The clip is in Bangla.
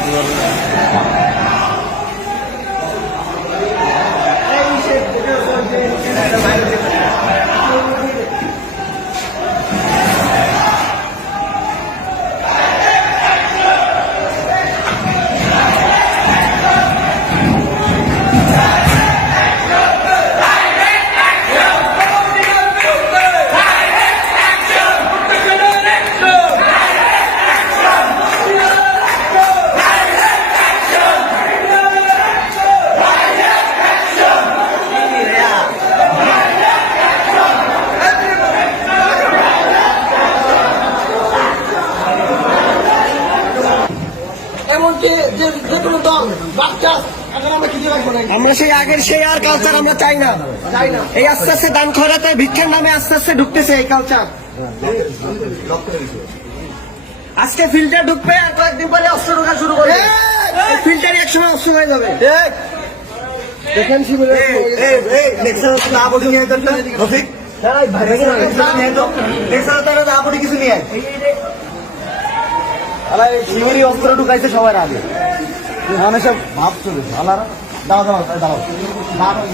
thật luôn. আমরা সেই আগের সেই আর কালচার আমরা চাই না এই আস্তে আস্তে দান খরাতে ভিক্ষার নামে আস্তে আস্তে ঢুকতেছে এই কালচার আজকে ফিল্টার ঢুকবে আর কয়েকদিন পরে অস্ত্র ঢোকা শুরু করবে ফিল্টার একসময় অস্ত্র হয়ে যাবে দেখেন শিবিরে শিবিরি অস্ত্র ঢুকাইছে সবার আগে মানে সব ভাবছিল আলারা দাও দাও দাঁড়াও